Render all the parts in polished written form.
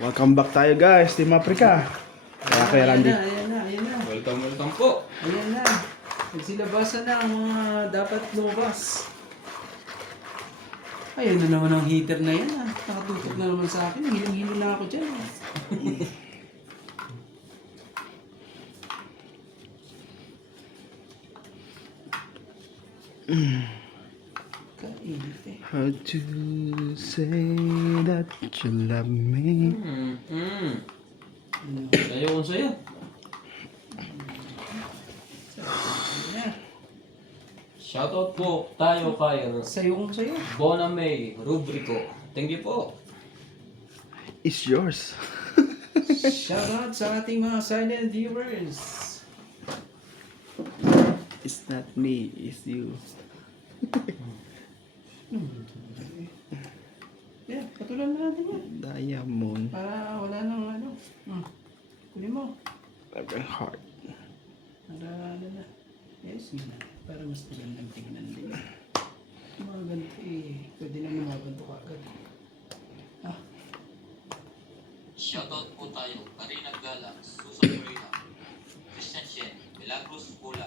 Welcome back tayo guys, Team Africa. Kaya kay Randy. Ayan na. Welcome po. Ayan na. Nagsilabasan na ang mga dapat lumabas. Ayun na naman ang heater na yan ah. Nakatutok na naman sa akin. Hiling-hili na ako dyan. Kainit eh. How to say that you love me? Sayo kung sayo. Ayan. Shoutout po tayo kay Sayo kung sayo. Bona May Rubrico. Thank you po. It's yours. Shoutout sa ating mga silent viewers. It's not me, it's you. Yan, patulan na natin yan. Diamond. Para wala nang ano. Kunin mo. Very hard. Para ano na. Yes, yun na. Para mas magandang tingnan din. Mga ganito eh. Pwede na lumaban to kagad. Shoutout po tayo. Karina Gala, Susan Marina, Christian Shen, Milagros Pula,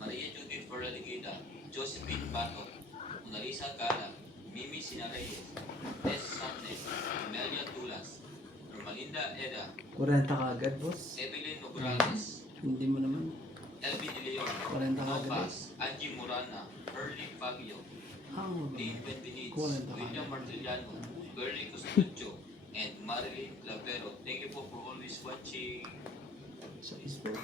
Maria Judith Ferreligida, Josephine Bato, Monalisa Gala, Mimi Sinareyes, Tess Samne, Amelia Tulas, Romalinda Eda, 40 kagad, boss. Evelyn Nograles, Hindi mo naman. Elvin De Leon, 40 kagad. Nopas, Angie Morana, Early Fagio, Dean Benveniz, 40 William kagad. Martiliano, Bernie Custuccio, and Marilyn Clavero. Thank you po for always watching. Sa Facebook.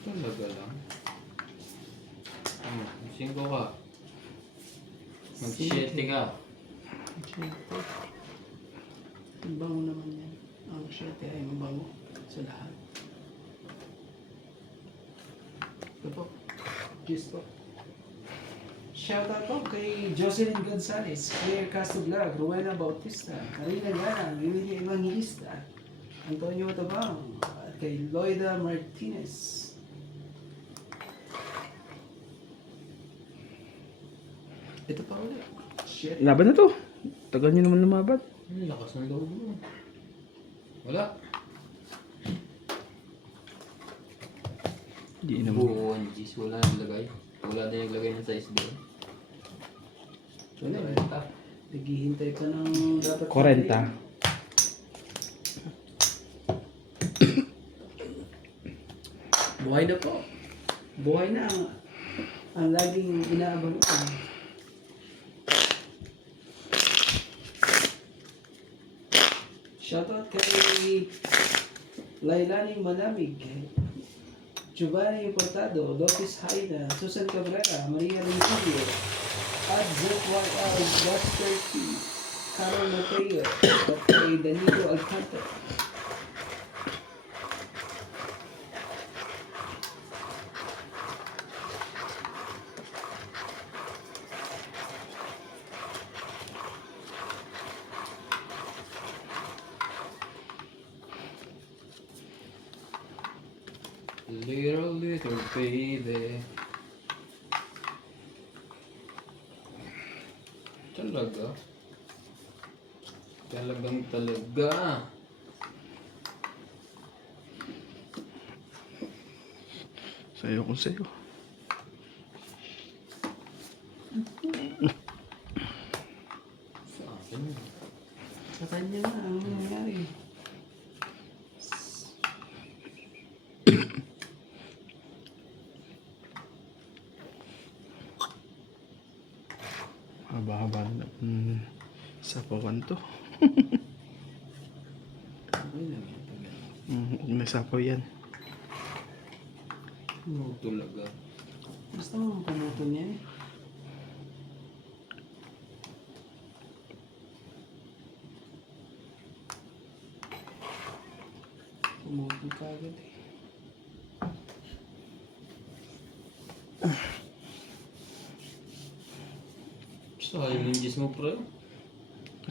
Talaga lang. Singko ka. Mag-7 ka. Siyete. Ang bango naman yan. Ang siyete ay mabango sa lahat. Ito po. Cheers po. Shoutout po kay Jocelyn Gonzalez, Claire Castro Vlog, Rowena Bautista, Karina Gana, Emily Evangelista, Antonio Tabang, at kay Loida Martinez. Ito pa ulit. Shit. Laban na to. Tagal nyo naman lumaban. Lakas ng loob mo. Wala. Hindi naman. Buuan, G's. Wala nang lagay. Wala na yung lagay ng size doon. Wala eh. Naghihintay pa ng dapat. 40. Buhay na po. Buhay na ang laging inaabang ko. Shoutout kay Lailani Malamig, Giovanni Portado, Lopez Haina, Susan Cabrera, Maria Lucio, at ZYL Buster T, Carol Mateo, at kay Danilo Alcantara. Little baby. Talaga? Talaga. Sayo kung sayo. Sa akin. Sa kanya na, ano nangyari? Haba-haba na. Sapawan to. Okay lang yan. May sapaw yan. No, talaga. Gusto mo panuto niya eh. Pumuto ka agad eh. Sayang yung G's mo, pre.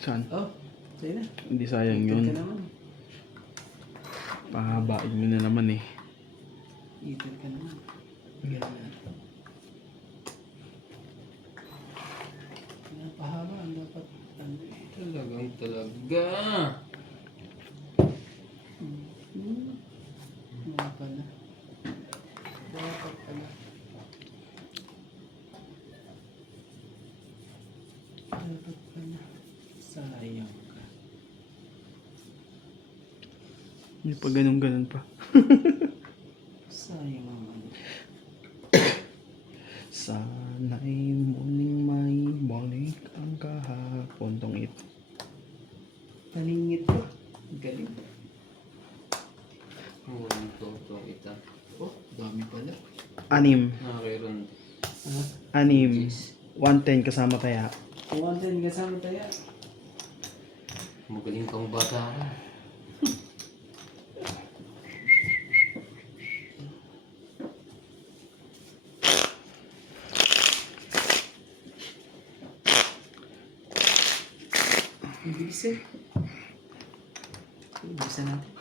Saan? Oh, sa'yo na. Hindi sayang Itin yun. ka naman. Pahabain mo na naman eh. Itin ka naman. Ganyan. talaga. Wala pala. Dapat pala. Dapat pala. Sayang ka. Hindi pa ganun pa. Sayang ang ano. Sana'y muling may balik ang kahapon tong ito. Paningit ko. Galing. Walang totoo ita. Oh, dami pala. 6. Nakakairon. Ah, 6. 110 kasama taya. kuwan din kasama tayo. Magaling kang bata ka. Ang bilis eh. Bilisan natin.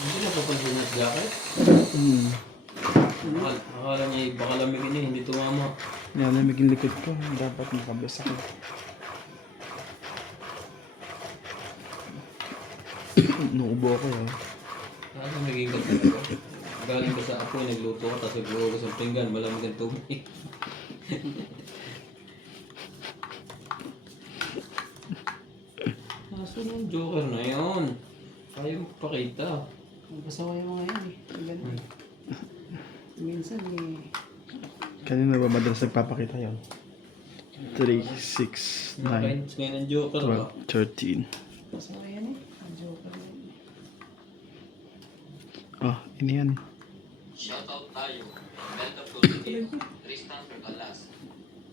Hindi napapansin at gakit. Akala niya baka lamigin niya, hindi tumama. Nalamig yung likod ko. Dapat makabasa ko. Nuubo ako eh. Ano naging kasi ako? Galing ka sa apoy, nagluto ka, tapos nagluto ka sa pinggan, malamig ang tubig. Nasaan yung joker na yun? Ayaw pakita. Basta ko yung mga yan eh. Ganun. Minsan eh. Kanina ba madalas nagpapakita yun? 3, 6, 9, Nakakainit ngayon ng joker ba? 12, 13. Basta ko yan eh. Ang joker na yun. Oh, ini yan. Shoutout tayo. Melda Florentino, Tristan Percalas,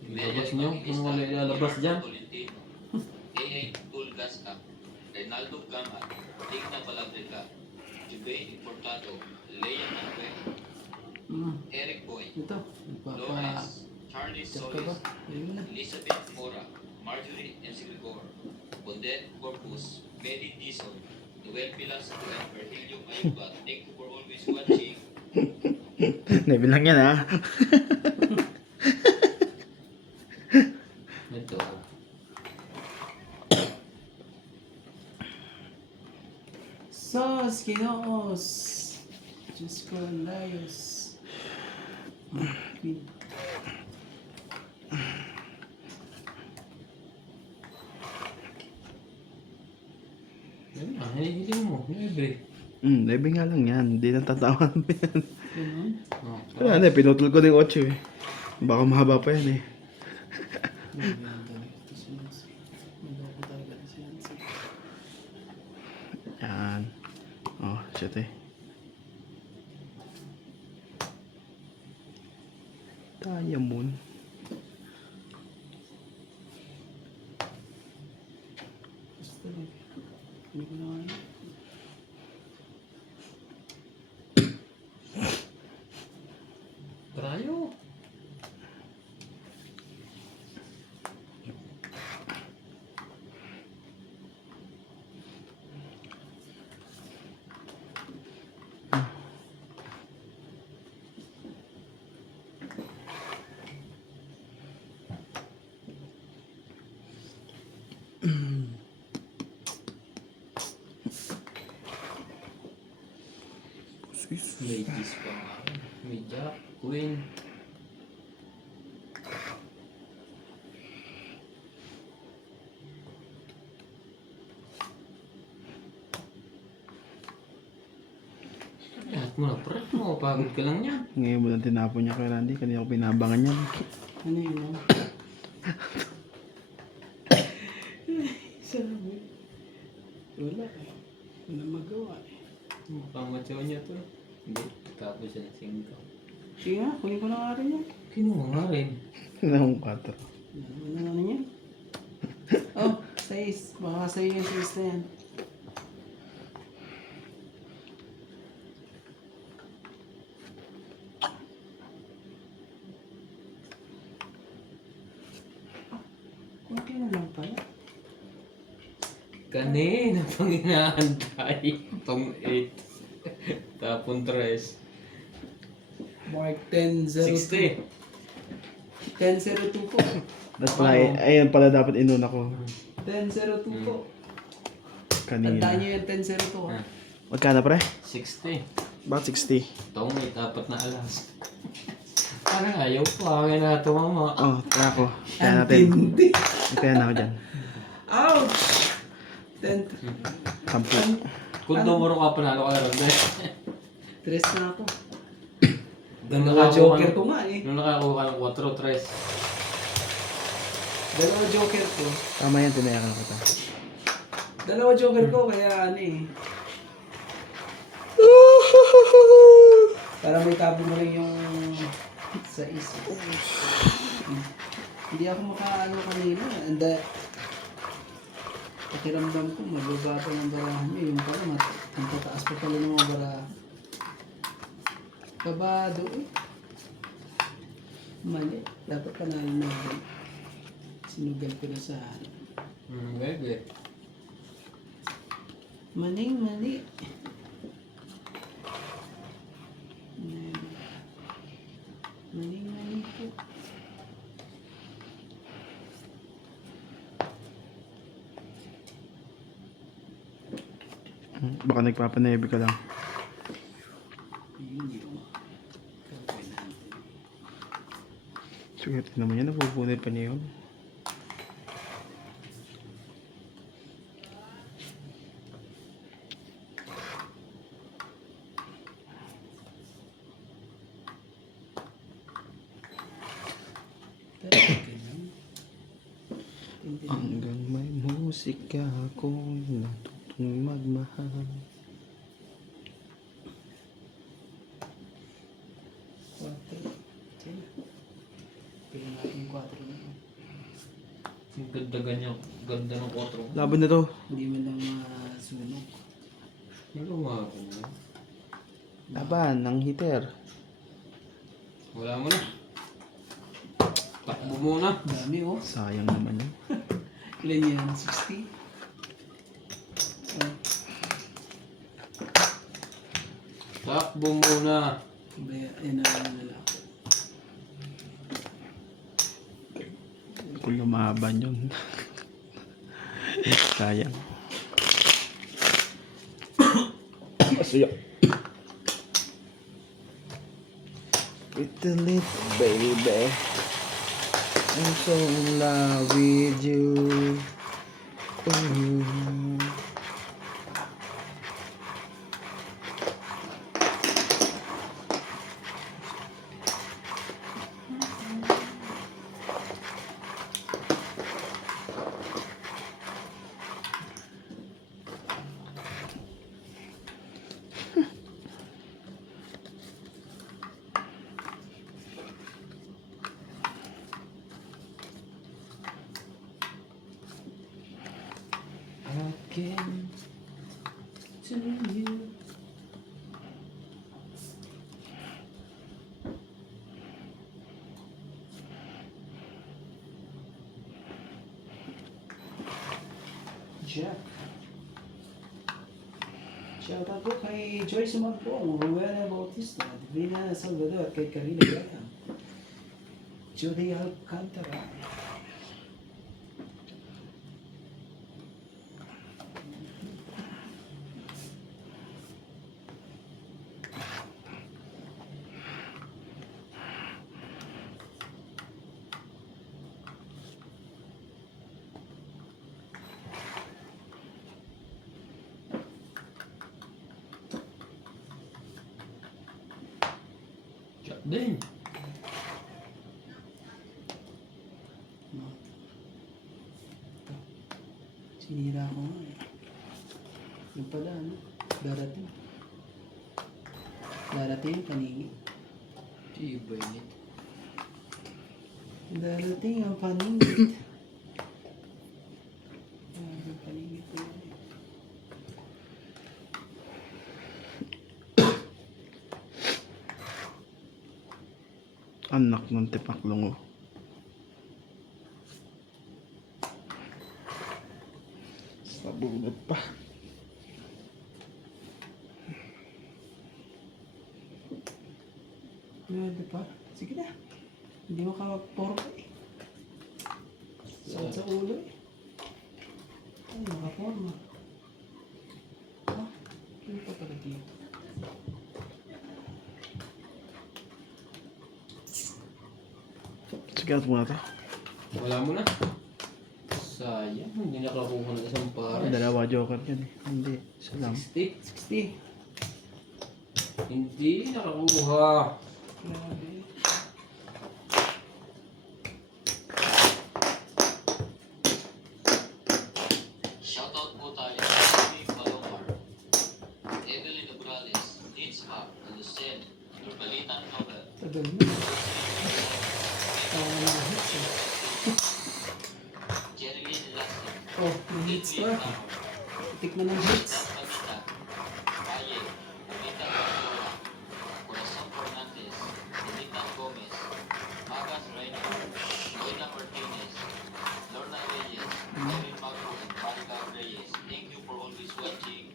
Ilabas niyo kung wala ilalabas dyan. Tolentino, AA Tulgasca, Reynaldo Gama, Digna Balabrica, Jubain Importado, Lea Manuel, Eric Boy, Ito. Lawrence, Charlie Check ka ba? Solis, Ayun na. Elizabeth Mora, Marjorie Ensigligor, Bondet Corpus, Medi Dizon, Noel Pilas, and Virgilio Ayubat. Thank you for always watching. Nabilang yan ha. Ito. Sos, Kinoos. Diyos ko, layos. Yan ah, hinihiling mo. Libre. Lebe nga lang yan. Hindi natatawan mo yan. Ganun. Oh, Wala na, pinutol ko din 8 eh. Baka mahaba pa yan eh. Maloko talaga ito si Nancy. Yan. Oh, shit eh. Diamond. Basta lang. Hindi ko na kaya. Trayo. May cheese pa nga. May jack, queen. Lahat mo na, pre. Pagod ka lang yan. Ngayon mo lang tinapon niya kay Randy. Kanina ko pinabangan yan. Ano yun lang? Sabi. Wala eh. Wala magawa eh. Mukhang matyaw niya to. Hindi, tapos siya ng singkaw. Sige nga, kunin ko na nga rin yan. Kinuha nga rin. Nang 4. Ano na yan? Oh, 6. Baka sa'yo yung 6 na yan. Kunti na lang pala. Kanina pang inaantay. Itong 8. Tapon 3. Mark 10, 0, 60. 10-02 po. That's pala, ayun pala dapat inuna ko 10-02 po. kanina. Tandaan nyo yung 10-02 ha. Magkano pre? 60. Bakit 60? Ito may dapat na alas. Parang ayaw ko. Kaya na tumama. Oh, tara ko. Kaya Ang natin. tindi. Kaya na ako dyan. Ouch! 10. Sampu. Kung tumuro ka panalo ka rin. Tres na ako. Doon Dalawa joker ko nga eh. Nung nakakuha ka ng 4-3. Dalawa joker ko. Tama yan, tinayakan ko ta. Dalawa joker ko kaya ano eh. Para may tabi mo rin yung sa isa. Hindi ako makaano kanina. Pakiramdam ko, mababa pa ng barahan nyo. Yung pala, ang tataas pa pala ng mga barahan. Kabado eh. Mali. Dapat panalo na din. Sinugal ko na sa ano. Bebe. Maling mali. Maling mali po. Baka nagpapanebe ka lang. Ayun yun. Gagawin natin. Sige, tignan mo yan. Napupunod pa niya yun. Hanggang may musika akong natutong magmahal. Quattro. Sige. Pili natin yung 4 na yun. Ang ganda ganyan. Ganda ng 4. Laban na to. Hindi man lang masunog. Ano nga ako mo? Laban ng hitter. Wala mo na. Takbo muna. Dami oh. Sayang naman yun. Ilan yan? 60? Oh, Takbo muna. yan na lang. Kung lumaban yun. Sayang. Masuyo. Pretty little baby, I'm so in love with you. Ooh. Again to you. Jack. Shoutout po kay Joyce Magpong, Rowena Bautista, Divina Salvador, kay Karina Gayam, Judy Alcantara. Jack din. Sinira ko nga eh. Yung pala, ano? Darating. Darating yung paningin. Iba yun. Darating ang paningin. Ang paningin po yun eh. Anak ng tipaklong oh. Sabunod pa. Ano pa? Sige na. Hindi makaporma eh. Sakit sa ulo eh. Ay, nakaporma. Ah, ano pa pala dito? Sige, at muna to. Wala mo na. Sayang, hindi nakakuha ng isang pares. Dalawa joker yan eh. Hindi, isa lang. 60. 60. Hindi nakakuha. Grabe. Shoutout po tayo sa Steve Malomar, Evelyn Abrales, Litz Map, Lucen, Nurbalitan Nobel, Tagal na. Tawa na ng hits eh. Jerry Lynn Lastin, Oh, may hits pa. Tikman ng hits. Pagita, Aye, Bonita Garciola, Corazon Fernandez, Benita Gomez, Magas Reina, Loida Martinez, Lorna Reyes, Erin Mago, and Marica Reyes. Thank you for always watching.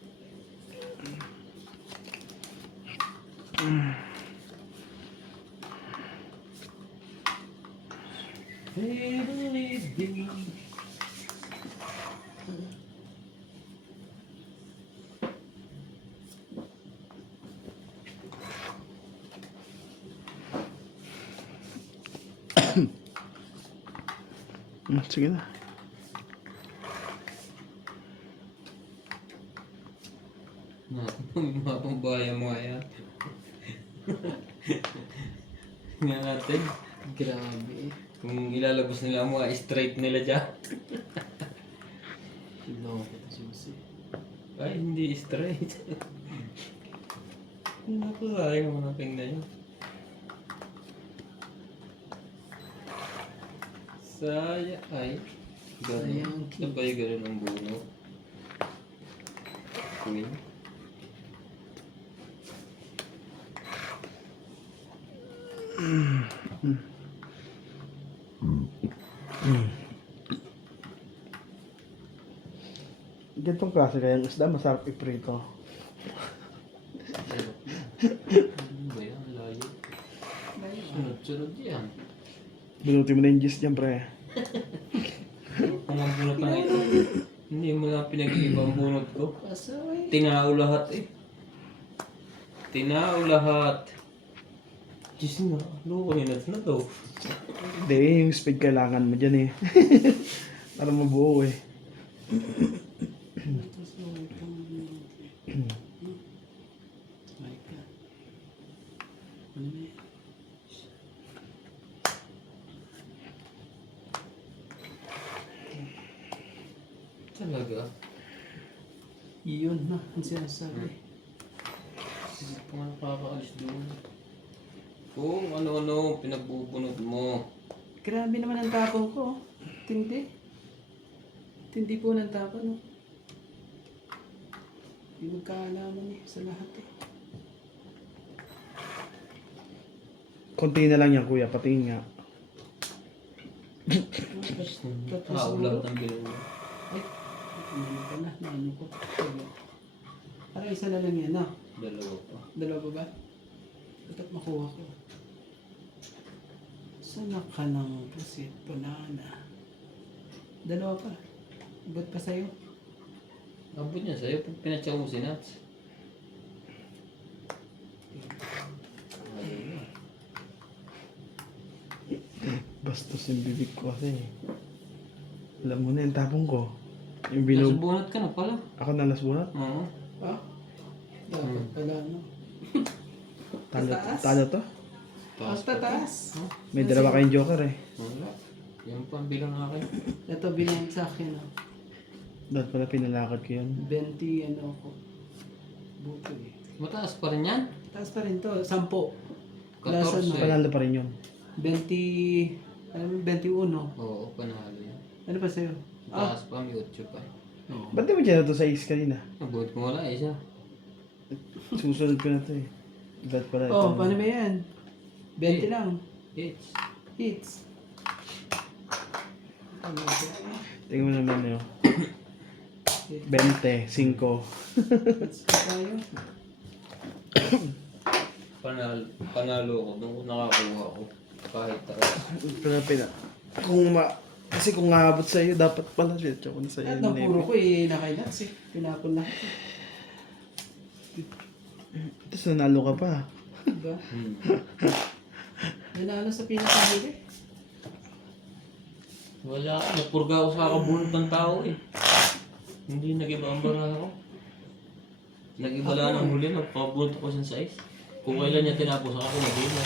Sige na. Mga pambaya mo yan. Nga natin. Grabe eh. Kung ilalabas nila ang mga straight nila dyan. Loko na susi. Ay, hindi straight. Naku, sayang mga tingnan nyo. Sayang. Ay, Sayang. gano'n. Sabay gano'n ang buno. Queen. Ganitong klase kayang isda, masarap iprito. Ano ba yan? Layo. Sunod-sunod yan. Binuti mo na yung gist dyan, pre. Kung ang bunot na ito, hindi mo na pinag-ibang bunot ko. Pasaway. Tinao lahat eh. Tinao lahat. Diyos na, ano ko hinat na to? Hindi, yung speed kailangan mo dyan eh. Para mabuo eh. Pasaway kang my God. Ano na yan? Talaga? Iyon na ang sinasabi. Hindi pa nga nakakaalis doon. Kung ano-ano pinagbubunot mo. Grabe naman ang tapon ko. Oh. Tindi. Tindi po ng tapon. Oh. Hindi magkaalaman eh sa lahat eh. Konti na lang yan, kuya. Patingin nga. Tao lahat ng bilog mo. Ay, ano ka na? Naano ko? Parang isa na lang yan, no? Dalawa pa. Dalawa ba ba? Dapat makuha ko. Sana ka ng pusit, banana. Dalawa pa. Ba't pa sa'yo? Abot niya sa'yo pag pinatsaw mo si Nats. Ayun na. Bastos yung bibig ko kasi. Alam mo na yung tapong ko. Yung Nasa bilog. bunot ka na pala. Ako na nasbunat. Oo. Ha? Dapat pala, no? Talo, Taas? talo to. Taas pa taas. May dalawa kayong joker eh. Wala. Yan pa ang bilang akin. Ito binayad sa akin, no? Dapat pala pinalakad ko yun. 20, ano ako. Buto eh. Mataas pa rin yan. Taas pa rin to, 10. Plus 14. ano, Panalo pa rin yun. 20, alam mo, 21. Oo, panalo yan. Ano pa sa'yo? Ah, Mataas pa, may 8 pa. oo. Ba't di mo dyan to sa X kanina? Nabuhat mo wala isa. Susunod ko na to eh. Ba't pala ito? Oh, paano ba yan? 20 lang. Hits. Hits. Ano ba? Tingnan mo naman yun. 20, 5. Hits pa tayo. Panalo ko. Nung nakakuha ko. Kahit takas. Kasi kung maabot sa iyo, dapat pala dito ko na sa iyo. At napuro ko nakainats Pinapon lahat. Tapos nanalo ka pa. Diba? Nanalo sa pinakahuli. Wala, napurga ako sa kabunot ng tao eh. Hindi nag-iba ang bara ako. Nag-iba lang ang huli, nagpabunot ako sa size. Kung kailan niya tinapos ako, mag-iba.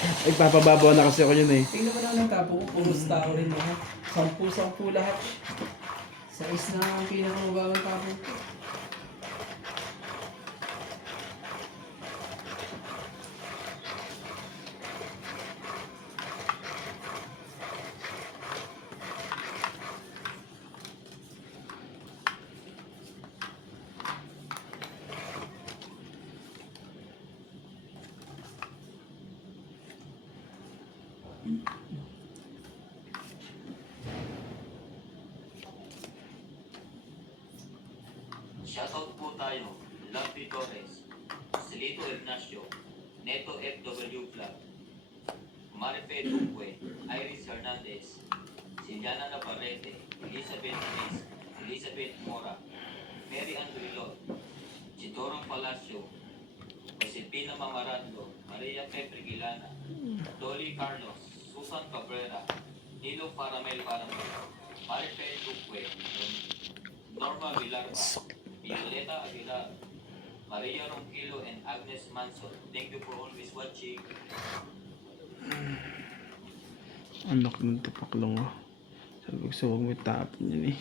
Ay, papababaw na kasi ako yun eh. Tingnan mo lang ng tapo ko, puros tao rin lahat. 10 lahat. Sa na ang pinakamababang tapo ko. Shoutout po tayo. Lumpy Torres, Celito Ignacio, Neto FW Vlog, Marife Duque, Iris Hernandez, Siliana Navarrete, Elizabeth Liz, Elizabeth Mora, Mary Andrilot, Chidoro Palacio, Josepina Mamarando, Maria Pepe Gilana, Dolly Carlos, Susan Cabrera, Nilo Paramel Paramel, Marife Duque, Norma Villarba, Violeta Aguilar, Maria Ronquillo, and Agnes Manson. Thank you for always watching. Anak ng tipaklong oh. Sabi ko sa huwag may tapon yun eh.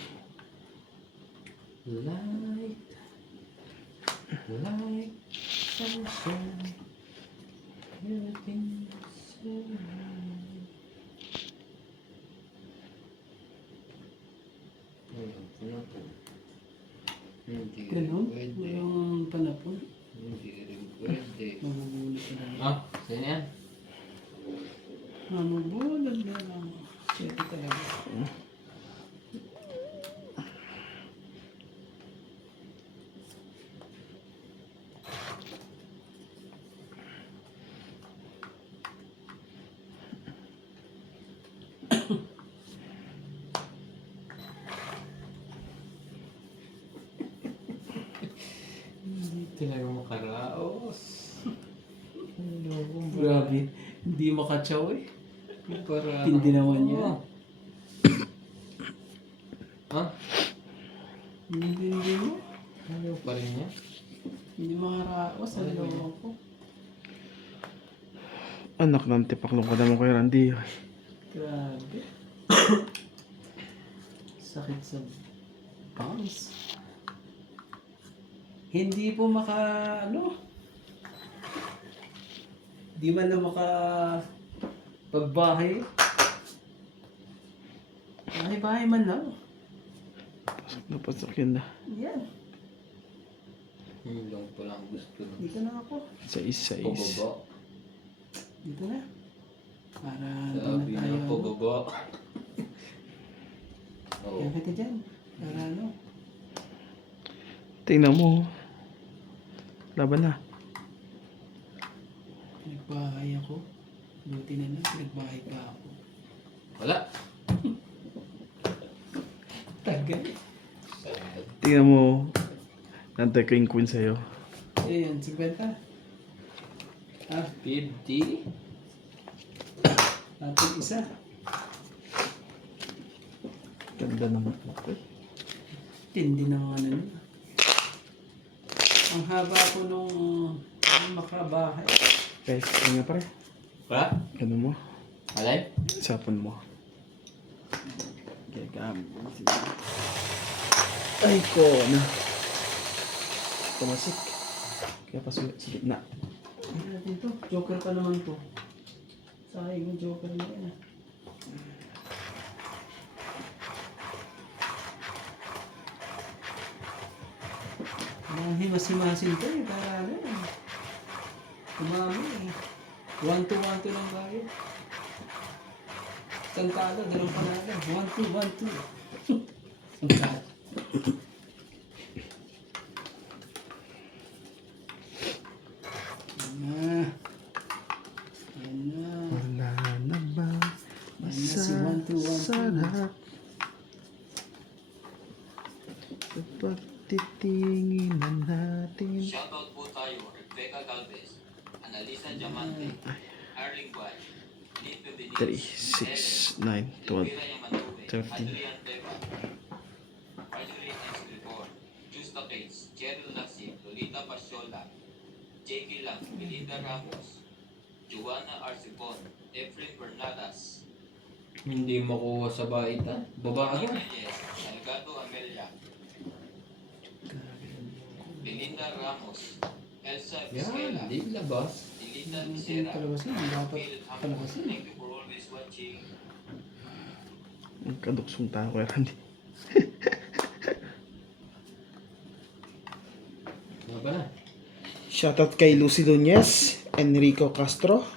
Like sunshine, everything's alright. Hindi Ganun? pwede. Yung panapon. Hindi rin pwede. Magugulat ka lang. Ah, sa'yo na yan. Magugulat na lang. Siyete talaga. Hindi talaga makaraos. Grabe. Hindi makatsaw eh. Para... Tindi naman yan. Ha? Hindi mo. Ano pa rin niya? Hindi makaraos. Ang loko ko. Anak ng tipaklong ko naman kay Randy. Ay, Grabe. Sakit sa bangs. Hindi po Di man na pagbahay. Bahay man lang. pasok na pasok yun na. Yan. Yun lang pala ang gusto na. Dito na ako. Sa Pababa. Dito na. Para Sabi doon na niya, tayo. pababa. Oo. Yan ka dyan. Para Tingnan mo. Laban na. Nagbahay ako. Buti na lang. Nagbahay pa ako. Wala. Tagal. Tingnan mo. Nantay ko yung queen sa'yo. Ayan, 50. Ah, 50. ating isa. Ganda naman ako eh. Tindi na mga ano. Ang haba ko nung makabahay. Guys, ano nga pare? Wala? Ganun mo. Alay? Sapon mo. Gagamit. Ay ko na. Tumasik. Kaya pasulit sa gitna. Ano natin to? Joker pa naman to. Sayang yung joker na yan. Himas-himasin to eh. Para ano eh. Umami eh. 1-2-1-2 lang tayo. Isang talo, dalawang panalo. 1-2-1-2. Isang talo. Ayan na. Ayan na. sarap sa pagtitinginan natin. Shoutout po tayo, Rebecca Galvez, Analisa Diamante, Arling Guay, Lito 3, Denise, 6, 9, 12. Elvira Yamanube, 13. Adrian Beba, Marjorie Escribor, Justa Pates, Cheryl Nassim, Lolita Pasiola, J.K. Lang, Melinda Ramos, Joanna Arcibon, Efren Bernadas, Hindi makuha sa baitan. Babae. Reyes, Salgado Amelia, Belinda Ramos, Elsa Yan, Vizquela, di labas. Belinda Hindi Visera, palabasin, hindi dapat Phil Hamon. palabasin. Thank you for always watching. Ang kaduksong tao kay Randy. Ano ba na? Shoutout kay Lucy Nunez, Enrico Castro,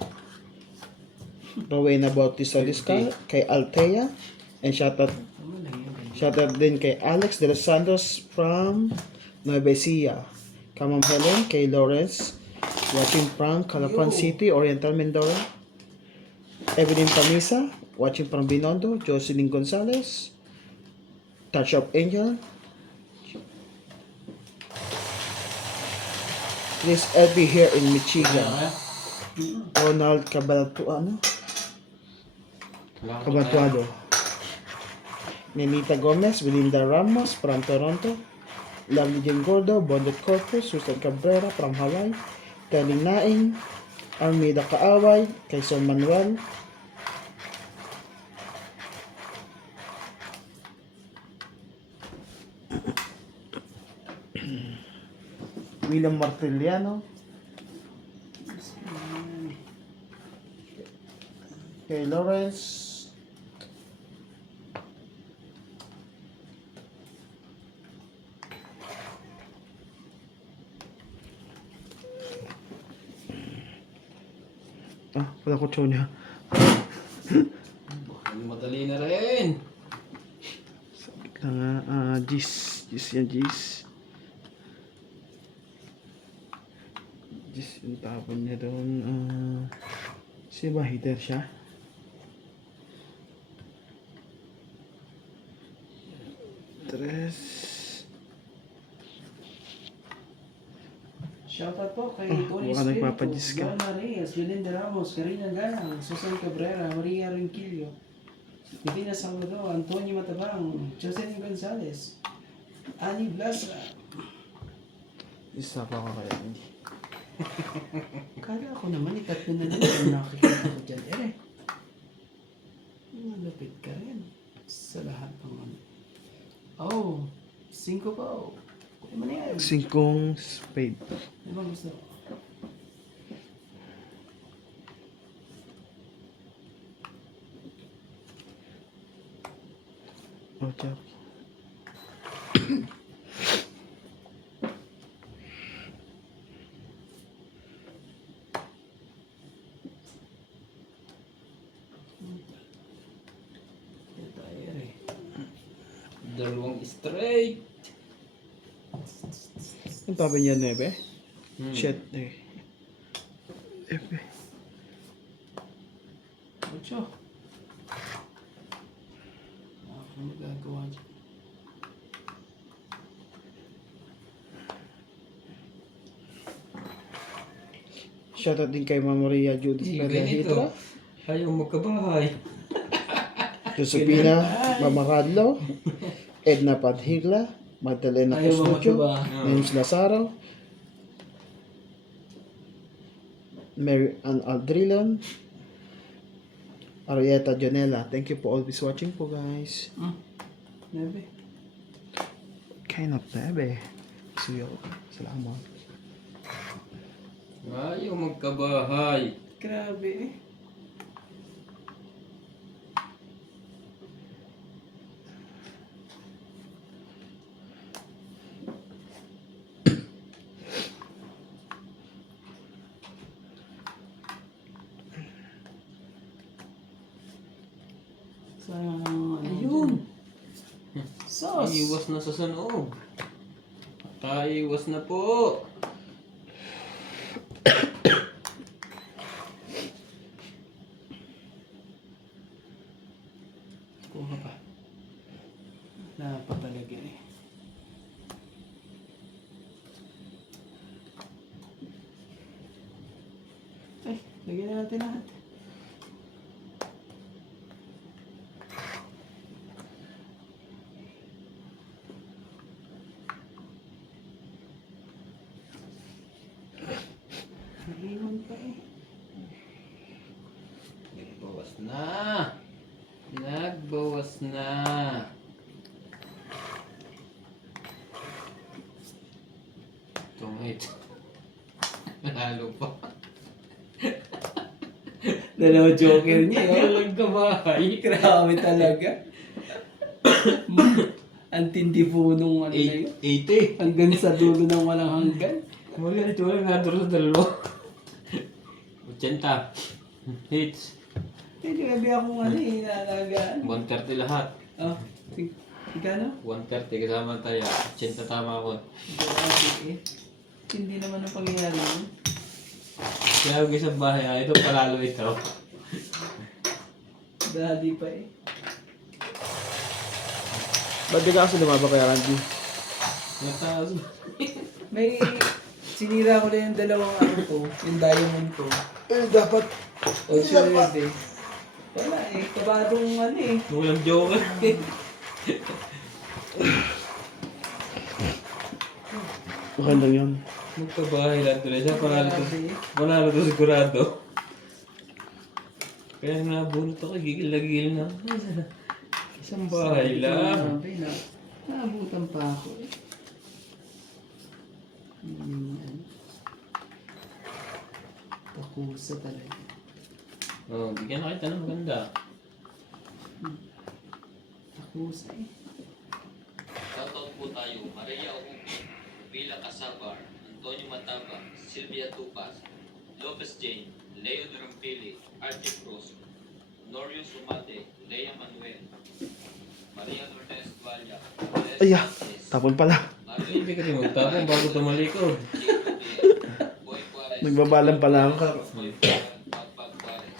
Rowena Bautista Liscal, kay Altea, and shoutout din kay Alex de los Santos from Nueva Ecija, Kamam Helen, kay Lawrence, watching from Calapan City, Oriental Mindoro, Evelyn Pamisa, watching from Binondo, Jocelyn Gonzalez, Touch of Angel, Chris Elby here in Michigan, Ronald Cabantuado, Nenita Gomez, Belinda Ramos from Toronto, Lovely Jane Gordo, Bondot Corpus, Susan Cabrera from Hawaii, Telly Naing, Armida Kaaway, Quezon Manuel, William Martiliano, kay Lawrence, wala ko chow niya. Madali na rin. Sabit na nga, Gis yan, Gis yung tapon niya doon. Siya ba, hitter siya? Tres. Shoutout po kay Oh, Tony baka Espiritu, nagpapadis ka. Joanna Reyes, Belinda Ramos, Karina Galang, Susan Cabrera, Maria Rinquillo, Divina Salvador, Antonio Matabang, Jocelyn Gonzalez, Annie Blasa. Isa pa ako kaya hindi. Kala ko naman itatlo na lang yung nakikita ko dyan. Malapit ka rin sa lahat ng ano. Oh, 5 po. Ano man yan? 5 spade. Ano bang gusto? Okay. Dalawang straight. Ang tabi niya, Nebe? Shit. Epe. 8. Ano magagawa dyan? Shoutout din kay Mama Maria Judith Ganito. Pedahitra, Ayaw magkabahay. Josepina Mama Radlo, Edna Padhigla, Magdalena Ayaw mo Cusmucho, magkabahay. James Lazaro, Mary Ann Aldrilon, Arieta Janela. Thank you for always watching po, guys. Nebe. Kind of Nebe. Suyo. Salamat. Ayaw magkabahay. Grabe eh. Sa Ayun. Sauce. Iwas na sa sunog. Iwas na po. Kuha Ay, lagyan na natin lahat. Nag-iwan pa eh. Nagbawas na. Nagbawas na. Tungit. Nanalo pa. Dalawa joker niya eh. Walang kabahay. Grabe talaga. Ang tindi po nung ano na yun. 80. Hanggang sa dulo ng walang hanggan. Mga ganito lang naturo sa dalawa. 80. Hits. Hindi gabi akong ano eh, inaalagaan. 130 lahat. Oh, tigano? 130 kasama tayo. 80 tama ako. Grabe eh. Hindi naman ang pangyayari yun. Kaya ako sa bahay, ito palalo ito. Dali pa eh. Ba't di ka kasi lumaba kay Randy? Mataas. May sinira ko na yung dalawang ano ko, yung diamond ko. Eh, dapat. O sure eh. Wala eh, kabadong ano eh. Walang joker. Okay lang yun. Magkabahay lang tuloy siya. Grabe eh. Panalo to sigurado. Kaya nabunot ako, gigil na. Isang bahay lang. Grabe na. Naabutan pa ako eh. Pakusa talaga. Oh, bigyan na kita ng maganda. Pakusa eh. Shoutout po tayo, Maria Oguki, Villa Casabar, Antonio Mataba, Silvia Tupas, Lopez Jane, Leo Durampili, Archie Cruz, Norio Sumate, Lea Manuel, Maria Lourdes Dualia, Ay, ah, tapon pala. Mario Hindi ka rin magtapong bago tumalikod. Boy Juarez, Nagbabalang pala ako. Pagpag Juarez,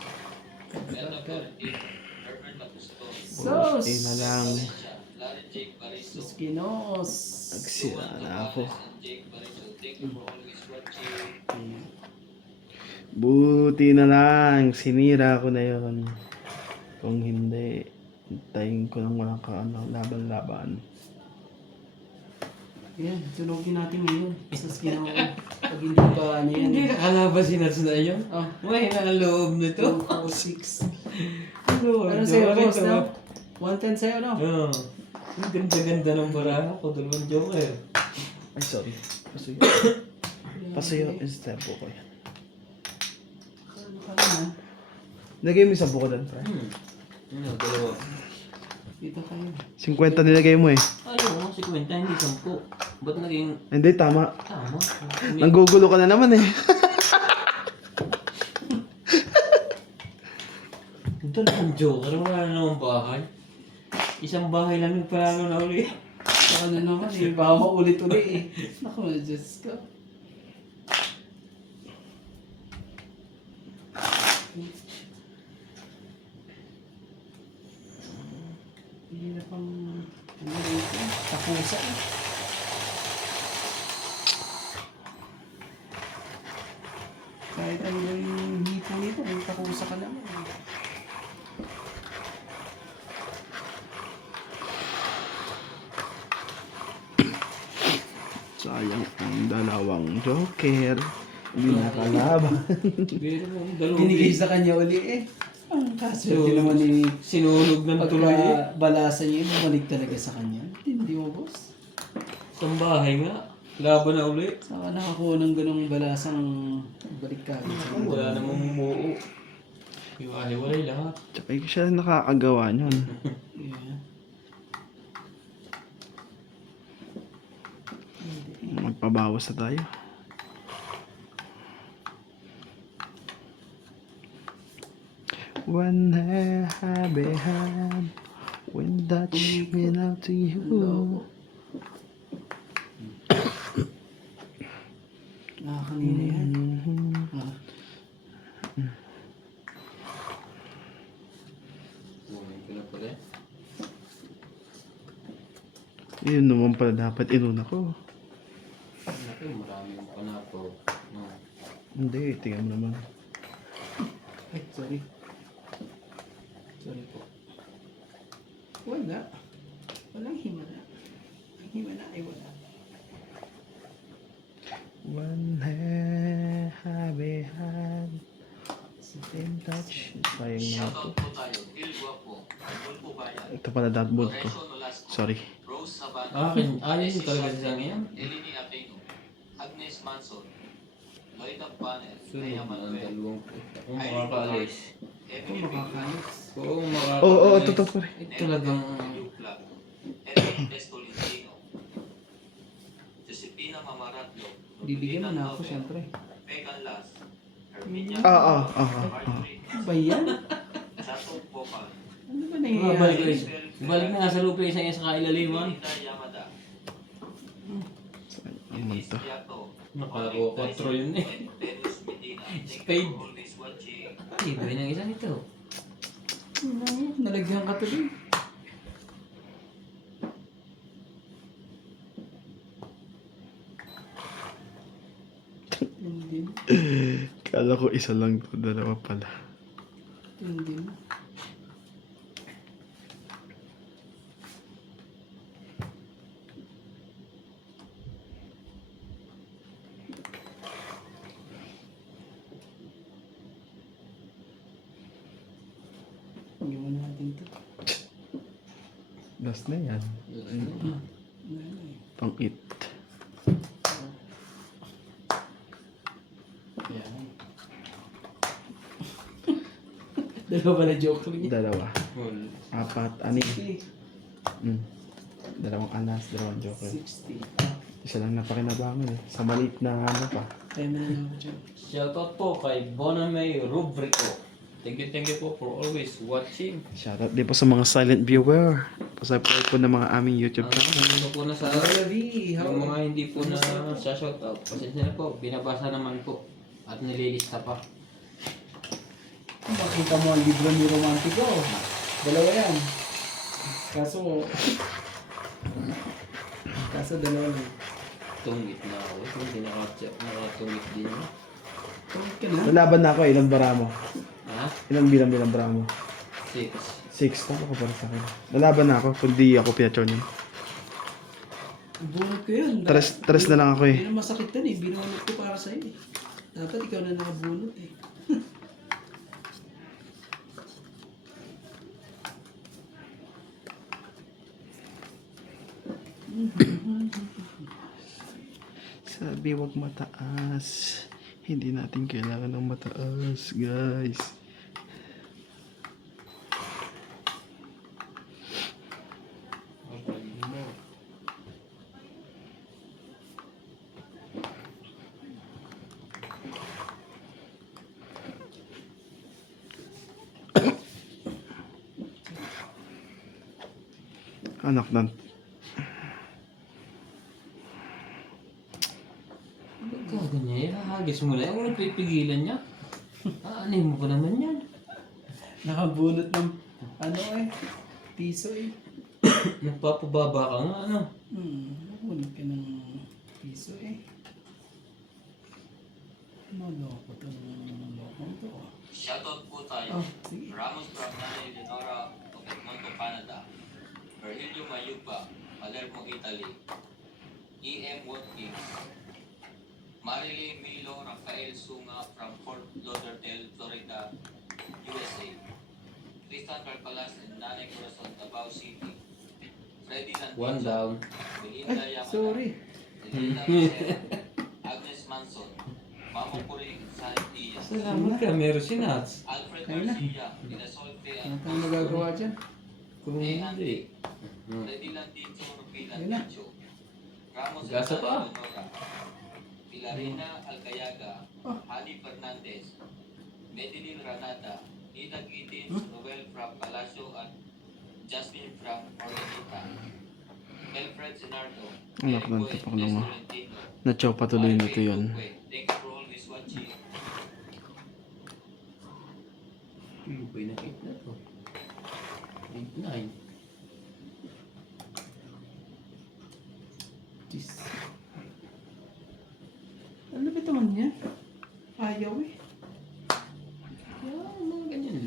Elda Florentino, Herman Lapuston, Sos! Na lang. Larry Jake Bariso, Skinos! Nagsira na ako. Jake Bariso, thank you for always watching. Buti na lang. Sinira ko na yon. Kung hindi, hintayin ko lang walang laban-laban. Yan, sunogin natin ngayon. Sa skino ko. Pag hindi pa ano yan. Hindi nakalaban si Nats na yun. Oh, May naloob nito. 2, 4, 6. Ano Ano sa'yo, boss, no? 110 sa'yo, no? Oo. Ang ganda-ganda ng baraha ko. Dalawang joker. Ay, sorry. Pasuyo. Pasuyo is tempo ko yan. Ano ka naman? Nilagay mo yung 10 ko doon, pre. Ano, dalawa. Dito kayo. 50 nilagay mo eh. Ano, 50, hindi 10. Ba't naging Hindi, tama. tama? Nanggugulo ka na naman eh. Ito na joker. Wala na namang bahay. Isang bahay lang yung panalo na uli. Saka na naman eh. Baka maulit-uli eh. Naku, Diyos ko. Hindi na pang... Ano dito? Tapusa eh. Kahit ano yung hipo nito, may takusa ka naman. Sayang ang dalawang joker. Hindi nakalaban. Pero dalawa. Binigay sa kanya uli eh. Ang kaswerte naman ni Sinulog ng tuloy eh. pagka balasa niya, bumalik talaga sa kanya. Hindi mo, boss. Isang bahay nga. Laban na uli. Saka nakakuha ng ganong balasang balik ka. Wala namang bumuo. Hiwa-hiwalay lahat. Tsaka siya nakakagawa niyon. Yeah. Magpabawas na tayo. When I have a hand, when Dutch me out to you. Nakakanina yan. Ah. Kunin ko na pala. Yun naman pala dapat inuna ko. Naku, maraming panapaw. No. Hindi, tingnan mo naman. Ay, sorry. Sorry po. Wala. Walang himala. Ang himala ay wala. One heavy hand, in touch. Sayang na ito. Shoutout po tayo. Il Guapo. Bulpo Bayan. Ito pala dashboard ko. Lorenzo Nolasco. Sorry. Rose Sabana. Akin, yun talaga siya ngayon. Eleni Aquino. Agnes Manson. Loida Panel. Sunod Lea na ang Manuel. dalawang ko. Kung makakaalis. Emily Kung makakalis. Kung makakaalis. Oo, totoo pa rin. Ay, talagang... Club. Edwin Testolintino. Josepina Mamaratlo. Bibigyan mo na ako, syempre. Megan Las. Herminia. Marjorie. Ano ba yan? Chato Popal. Ano ba Balik nangyayari? guys. Balik na nga sa lupa isang isa kailaliman. Linda Yamada. Ang Denise to. Piato. Nakako-control yun eh. Dennis Medina. Thank you Spade. for always watching. Ay, iba ng isa nito. Nalagyan ka tuloy. Hindi mo. Kala ko isa lang to, dalawa pala. Hindi mo. Iwan natin to. Last na yan. Wala eh. Pang it. Dalawa ba na joke niya? Dalawa. Wala. Apat, anim. Okay. Dalawang alas, dalawang joker. 60. Isa lang napakinabangan eh. Sa maliit na ano pa. Tayo na lang ako dyan. Shoutout po kay Boname Rubrico. Thank you po for always watching. Shoutout din po sa mga silent viewer. Pasubscribe po ng mga aming YouTube Ang channel. ano po na sa... Ravi, how Yung mga hindi po na sa shoutout. Pasensya na po. Binabasa naman po. At nililista pa. Makita mo ang libro ni Romantico. Dalawa yan. Kaso dalawa lang. Tungit na ako. Hindi nakatungit din. Tungkol ka na. Nalaban na ako, ilang bara mo? Ha? Ilang bilang bara mo? 6. 6, tama ko para sa akin. Nalaban na ako, kundi ako pinatyon yun. Bunot ko yun. Tres na lang ako eh. Hindi na masakit yun eh. Binunot ko para sa'yo eh. Dapat ikaw na nakabunot eh. Sabi wag mataas. Hindi natin kailangan ng mataas, guys. Anak ng Gago niya. Ihahagis mo lang. Huwag pipigilan niya. Aanin mo pa naman yan. Nakabunot ng ano eh. Piso eh. Nagpapababa ka nga. Ano? Nakabunot ka ng piso eh. Maloko to ng lokong to. Shoutout po tayo. Oh, sige. Ramos from Nanay Leonora of Edmonton, Canada. Virgilio Mayupa, Palermo, Italy. E.M. Watkins. Marilyn Milo Rafael Sunga from Fort Lauderdale, Florida, USA. Tristan Carpalas and Nanay Corazon, Davao City. Freddy One Lantizo, down. Belinda Ay, Yamada, sorry. Elena Vicero, Agnes Manson, Mamo Puring Santias, Salamat ka. Meron si Nats. Alfred Kaya na. Garcia, Inasolte, Ano tayong nagagawa dyan? Kung hindi. Freddy Lantizo, Rupila Yun na. Ticho, Ramos Gasa pa. Leonora, Pilarina Alcayaga, Oh. Hani Fernandez, Medellin Ranata, Nita Gittins, Noel from Palacio at Jasmine from Organita, Elfred Senardo, Anak ng Eric tapak ng Tolentino, na-chow patuloy na to yun. Thank you for always watching. Ano ba yung nakita na to? 8-9. Jeez. Ano ba naman yan? Ayaw eh. Yan,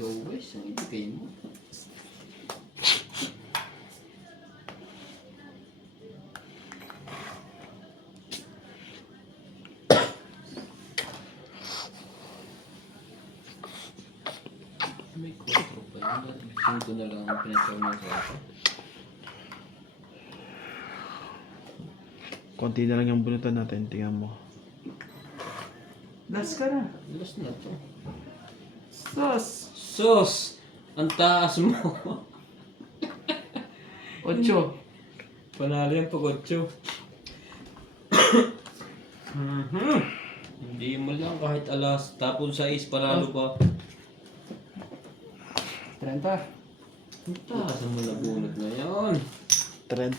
Lowes, ang ibigay mo. May 4 pa yun. Punto na lang ang pinatawag mo sa akin. Konti na lang yung bunutan natin. Tingnan mo. Last ka na. Last na to. Sus! Sus! Ang taas mo. 8. Panalo yung pag-8. Hindi mo lang kahit alas. Tapos 6 panalo pa. 30. Ang taas mo na bunot ngayon. 30.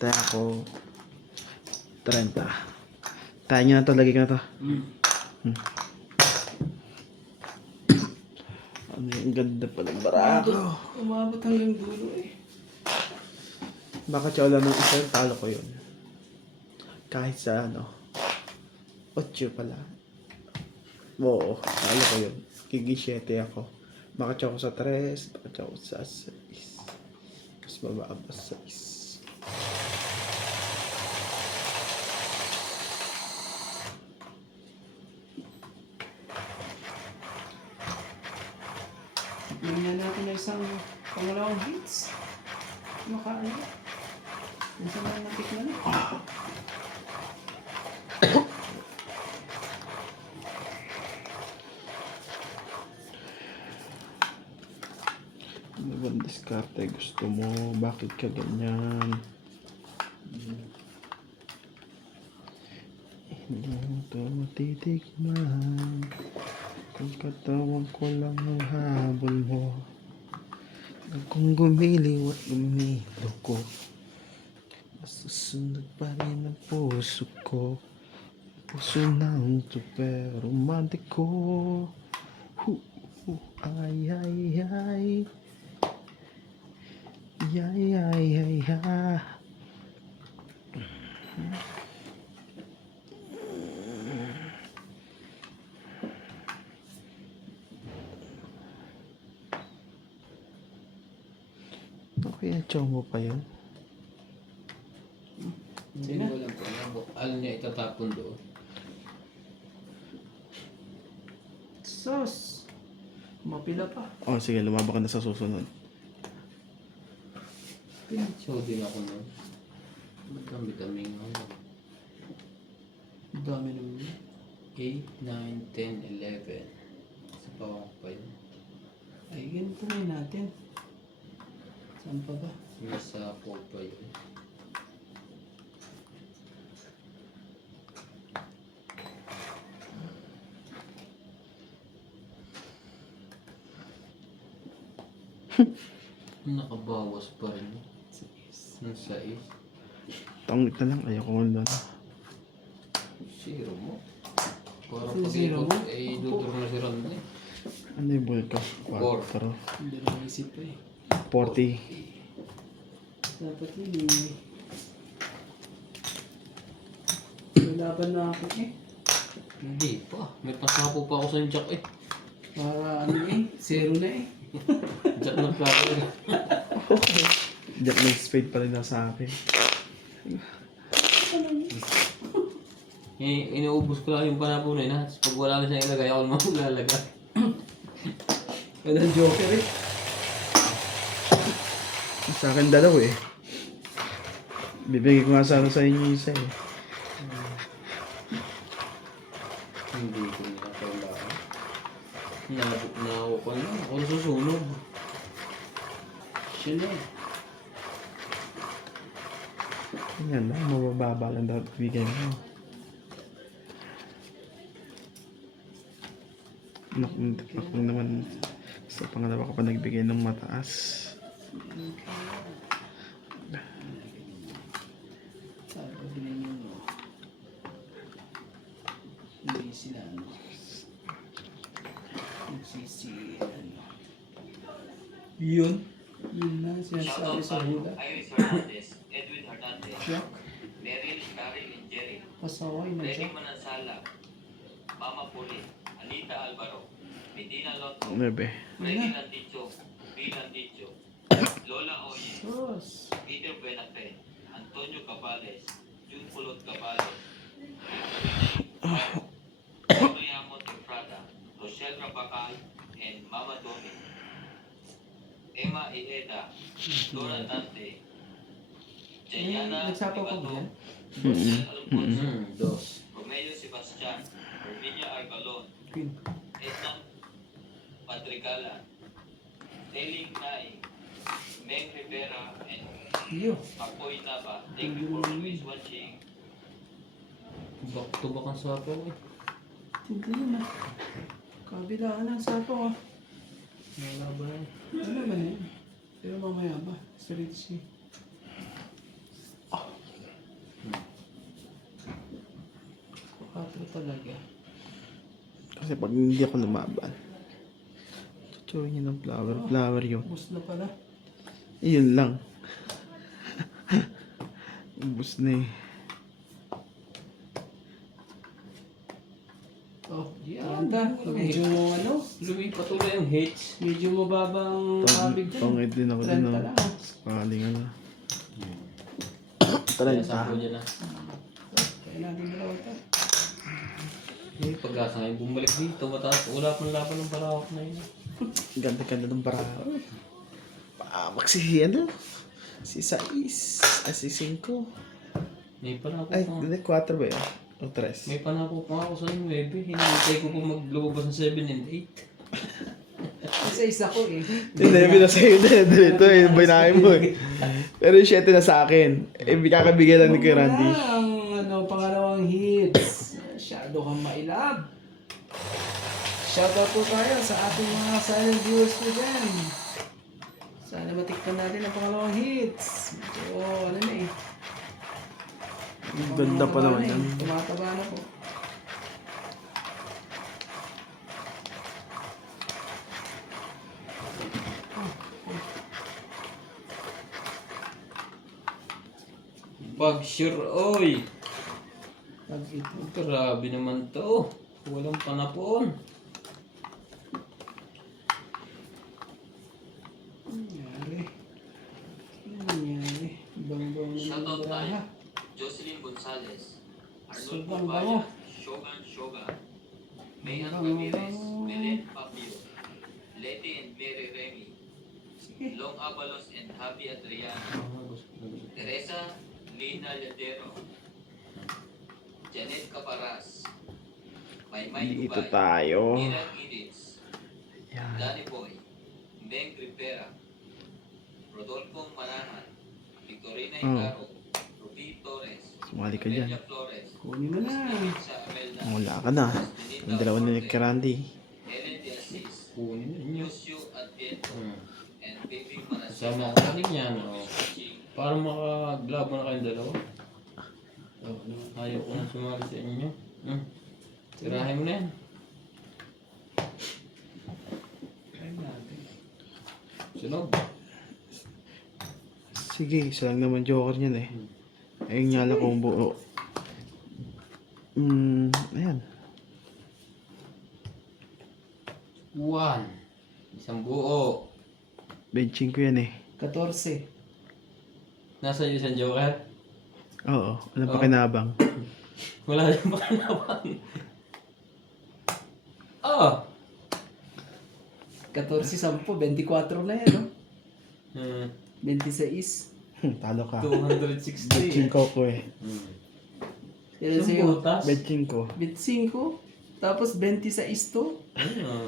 Tayo ako. 30. Tayo nyo na to. Lagi ka na to. Ano yung ganda palang barako. Umabot hanggang dulo eh. Baka siya wala ng isa, talo ko yun. Kahit sa ano. 8 pala. Oo, talo ko yun. Gigi 7 ako. Baka siya ako sa 3, baka siya ako sa 6. Mas mababa sa 6. Bigyan natin na isang pangalawang hits. Makaano. Minsan na natik na. Ano bang diskarte gusto mo? Bakit ka ganyan? Hindi mo to matitikman. Kung katawan ko lang ang habol mo. Kung gumiliw at gumilo ko, masusunod pa rin ang puso ko. Puso ng super romantiko. Ay ay ay. Ay ay ay ay. Okay, chomo pa yun. Hindi ko alam kung ano niya itatapon doon. Sus! Mapila pa. Oh, sige, lumaba ka na sa susunod. Pinatsaw din ako nun. Madami-dami nga ako. Ang dami naman yun. 8, 9, 10, 11. Sa pawang pa yun. Ay, ganito na yun natin. Saan pa ba? Nasa 4 pa yun. Nakabawas pa rin. Ang 6. Tanglit na lang, ayoko na. Zero mo. Para Sino pag zero ikot, mo? eh, duduro na si Randy. Ano yung bulka? Four. 4. Hindi na naisip pa eh. 40. Dapat yun eh. Lalaban na ako eh. Hindi pa. May pasapo pa ako sa jack eh. Para ano eh, 0 na eh. Jack na plako eh. Jack ng spade pa rin na sa akin. Inuubos ko lang yung panapon eh. Tapos pag wala na siyang ilagay, ako naman maglalagay. Kada joker eh. Sa akin dalaw eh. Bibigay ko nga sana sa inyo isa eh. Hindi ko nakakaulaan. Nakako na. Ako nasusunog. Siya na eh. Yan lang, mabababa lang dapat bigay mo. Ako naman sa pangalawa ka pa nagbigay ng mataas. Sabi ko bilhin nyo. Hindi sila ano. Nagsisi ano. Yun. Yun na sinasabi Shoutout sa tayo. hula. Iris Hernandez, Edwin Hernandez, Shock. Meryl, Karen, and Jerry, Pasaway na Lenny siya. Manansala, Mama Puli, Anita Alvaro, Medina Lotto, 9. Freddy Landicho, B. Landicho, Lola Oye, Sus. Peter Benafe, Antonio Cabales, June Pulot Cabales, Gloria Montefrada, Rochelle Rabacal, and Mama Domi, Emma Ieda, Dora Dante, Jayana Nagsapaw ka ba Libato, dyan? Rosel Alfonso, Dos. Romeo Sebastian, Virginia Argalon, Queen. Edna Padrigala, Eling Nai, Meng Rivera, and Iyo. Apoy Nava. Thank you for always watching. Back to back ang sapaw eh. Hindi yun ah. Kabilaan ang sapaw ah. Wala ba yan? Ano naman yun? Pero mamaya ba? Sa Ritchie. Patro talaga. Kasi pag hindi ako lumaban, tutuloy niya ng flower yun. Ubus na pala. Yun lang. Ubus na eh. Oh, Yan. ganda. Medyo ano? Patuloy yung hits. Medyo mababang kabig dyan. Pangit din ako din. 30 lang ah. Pakaling ano. Kaya 30. sapaw dyan na. Kaya natin dalawa ito. Eh, pag-asa ngayon bumalik dito, mataas. Wala pang laban ng parawak na yun. Ganda-ganda ng para. Pamak si ano? Si 6. Si 5. May panako Ay, pa. hindi 4 ba yun? O 3? May panako pa ako sa 9. Hinihintay ko pa maglubas ng 7 and 8. Kasi isa ko eh. Hindi, pinasa'yo din. Dito eh, binahin mo eh. Pero yung 7 na sa akin. Eh, kakabigay lang ni Kuya Randy. Ang ano, pangalawang hits. Masyado kang mailab. Shoutout po tayo sa ating mga silent viewers po dyan. Sana matikpan natin ang pangalawang hits. Medyo ano na eh. Ganda pa naman yan. Tumataba na po. Bagsure, oy! Pag ito. Grabe naman to. Walang panapon. Nangyari. Ano nangyari? Bang-bang na Shoutout tayo. baraha. Jocelyn Gonzalez, Arnold Sobrang Burbaya, bango. Shogun Shogun, Mayan Bango, Ramirez, bango. Belen Papio, Letty and Mary Remy, Sige. Long Abalos and Javi Adriano, Teresa Lina Ladero, Janet Caparas, Maymay Dito Ubay, tayo. Iran Edits, Yan. Danny Boy, Meng Rivera, Rodolfo Manahan, Victorina Icaro, Ruby Torres, Sumali ka dyan. Amelia Flores, Kunin mo na. sa Amelda, Wala ka na. Junita Yung dalawa ni Orte, Kuya Randy. Helen de Assis, Kunin na inyo. Lucio Adviento, and Baby Sama Marasena. ko rin yan. Oh. Para makaglaban na kayong dalawa. Ayaw ko na sumali sa inyo. Tirahin mo na yan. Try natin. Sunog. Sige, isa lang naman joker niyan eh. Ayun nga lang kung buo. Ayan. 1. Isang buo. Benching ko yan eh. 14. Nasa iyo isang joker? Oo, walang pakinabang. Wala yung pakalaban. Oh! 14, 10, 24 na yan, no? 26. Talo ka. 260. Benching ko eh. Yan Isang sa'yo. butas? Benching ko. 25. Tapos 26 to.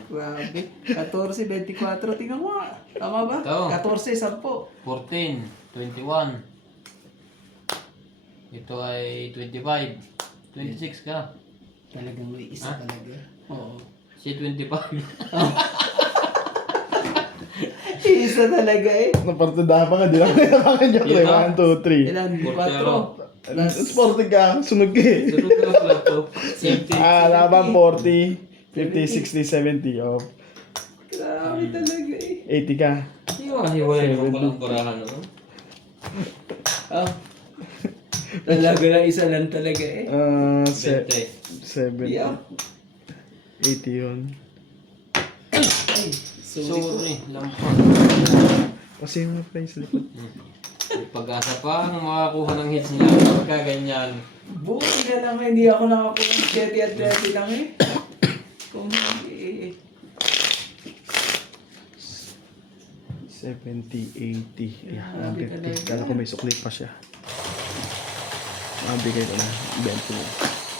Grabe. 14, 24. Tingnan mo. Tama ba? Ito. 14, 10. 14. 21. Ito ay 25. 26 ka. Talagang may isa Ha? talaga. Oo. Si 25. Isa talaga eh. Napartida pa nga, di lang kailangan joker. Ito. 1, 2, 3. Ilan? Portero. 4. Plus. Sporting ka, sunog ka eh. Sunod ka lang to. 70. Laban 40, 50, 60, 70. Oh. Grabe talaga eh. 80 ka. Hiwa-hiwalay mo palang barahan noon. Ah. Talaga na isa lang talaga eh. 20. 7. Yeah. 80 yun. Ay, Sorry, lampas. Kasi yung mga price likod. May pag-asa pa ang makakuha ng hits niya pagka ganyan. Buti na lang hindi ako nakakuha ng 30 at 30 lang eh. Kung hindi 70, 80. Yeah, Grabe 150. talaga. Kala ko may sukli pa siya. Bigay ko na. 20 na.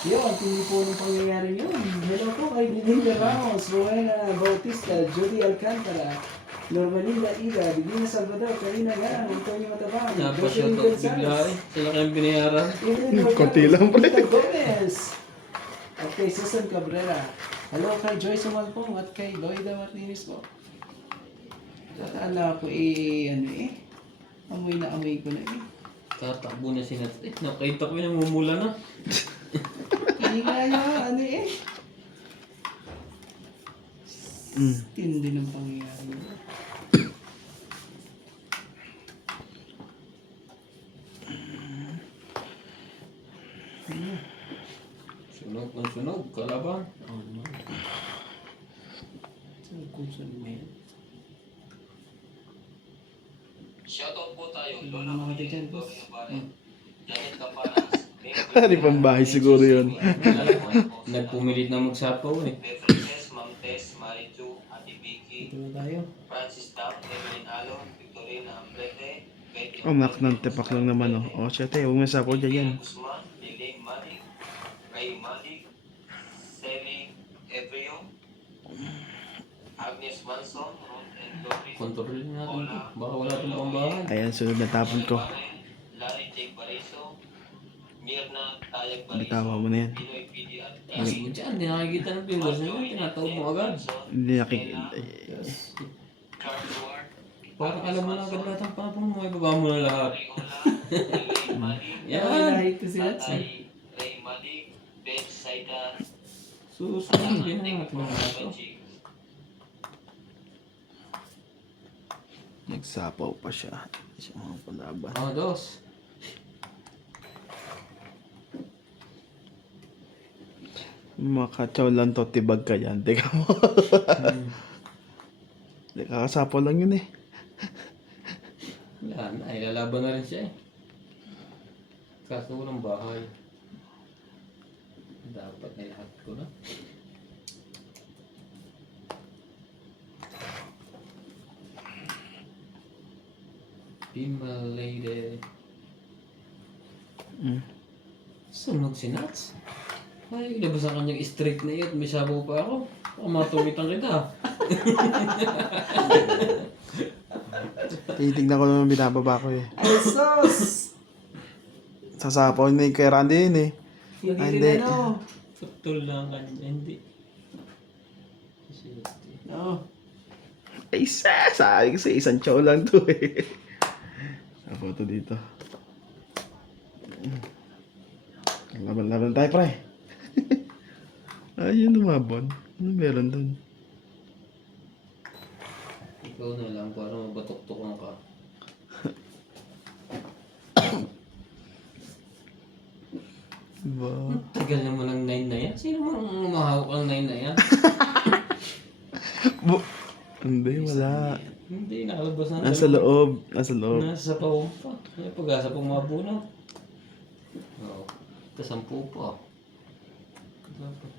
Yun, hindi po nung pangyayari yun. Hello po kay Belinda Ramos, Rowena Bautista, Judy Alcantara, Normalinda Ida, Divina Salvador, Karina Garang, Antonio Matabang, Napashot out bigla eh. Sila kayong binayaran. Konti lang, pre. Rita Gomez. At kay Susan Cabrera. Hello kay Joyce Umalpong at kay Loida Martinez po. Akala ko amoy na amoy ko na eh. Tatakbo na si Nat. Nakita ko yung namumula na. Hindi kaya, Mm. Tindi ng pangyayari. Sunog kung sunog, kalaban. Oh, no. Saan kung saan mo yan? Shoutout po tayo, Ano Lola mga Marie, dyan, Gloria boss? Barret, Janet Campanas, Di pambahay siguro yun. Nagpumilit na magsapaw eh. May Princess, Ma'am Tess, Marichu, Ate Vicky, Ito na tayo. Francis Tam, Evelyn Alon, Victorina Ambrete, Betty Oh, mak ng tepak lang naman, oh. Oh, syete, huwag mo sapo dyan yan. Guzman, Lilane Malik, Ray Malik, Sally Ebreo, Agnes Manson, Ruth and Glory, Kontrolin natin ito. Baka wala itong pambahan. Ayan, sunod na tapon ko. Larry Jake Bariso, Mirna Tayag Bitawa Bariso, mo na yan. Pinoy PD at Kasi mo dyan, hindi nakikita ng viewers nyo. Tinatawag mo agad. Hindi Charles Ward, Parang alam mo na agad lahat ang papang mo. Ibaba mo na lahat. Ray Malik, Yan! Lahit ko sila. Tatay Ray Malik, Ben Saida, Susunod din na natin ang ito. Nagsapaw pa siya. Siya mga palaban. Mga dos. Makatsaw lang to, tibag ka yan. Teka mo. Kakasapaw lang yun eh. Wala na. Ilalaban na rin siya eh. Kaso walang bahay. Dapat nilahat ko na. Female lady. Mm. Sunog si Nats. Ay, ilabas ang kanyang straight na yun. May sabaw pa ako. Baka matumitan kita. Titignan ko naman binababa ko eh. Ay, sus! Sasapaw ni kay Randy yun eh. Hindi Hindi. rin ano. Putol lang kanya. Hindi. No. Ay, sabi kasi isang chow lang to eh. Ako to dito. Laban-laban tayo, pre. Ayun, lumabon. Ano meron dun? Ikaw na lang para mabatok-tokan ka. Diba? Tagal naman ang 9 na yan. Sino mang umahawak ang 9 na yan? Hindi, wala. Hindi, nakalabas na. Nasa loob. Nasa loob. Nasa pawang pa. May pag-asa pang mabunaw. Oo. Kasampu pa. Dapat.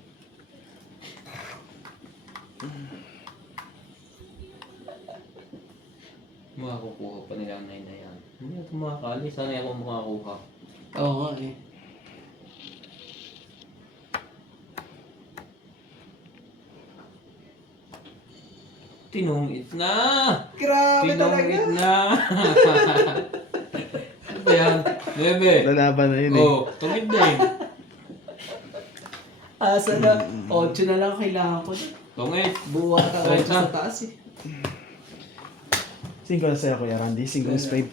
Makakukuha pa nila ang 9 na yan. Hindi ako makakali. Sana ako makakuha. Oo nga eh. Tinungit na! Grabe talaga. Tinungit na! Ano ba yan? Bebe! Lalaban na yun eh. Oh, tungit din. Asa na, 8 na lang kailangan ko na. Tungit. Buwat ako Right sa na. taas eh. 5 na sa'yo, Kuya Randy. 5 spade.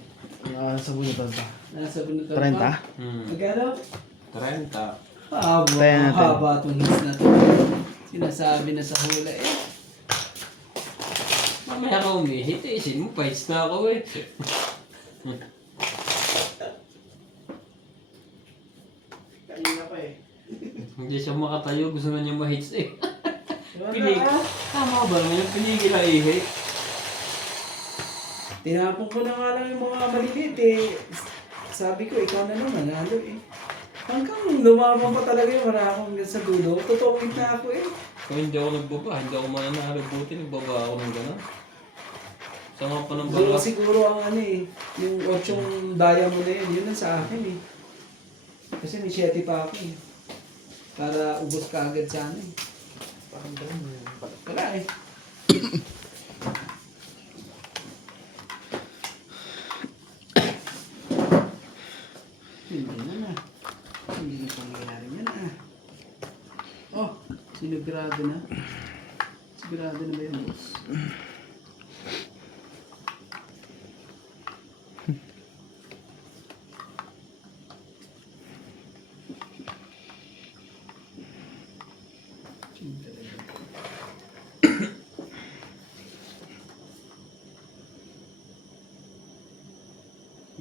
Sa bunutan pa. Nasa bunutan 30? pa. Magkano? 30. Haba, Tayo natin. haba itong hits na to. Sinasabi na sa hula eh. Mamaya ka umihit eh. Isin mo, pahits na ako eh. Kanina pa eh. Hindi siya makatayo. Gusto na niya mahits eh. Wala Pilig. ah. Tama Tama ba naman yung pinigil na ihi? Tinapon ko na nga lang yung mga maliliit eh. Sabi ko, ikaw na naman, nanalo eh. Hanggang lumabang pa talaga yung wala akong hanggang sa dulo. Tutuwid na ako eh. Kung hindi ako nagbaba, hindi ako mananalo. Buti nagbaba ako ng gano'n. Sama pa ng So, bala. siguro ang ano eh, yung 8 diamond na yun ang sa akin eh. Kasi may 7 pa ako eh. Para ubos ka agad sa ano eh. Parang ganun. Wala eh. Hindi na na. Hindi na pangyayari yan ah. Oh, sinigurado na. Sigurado na ba yung boss?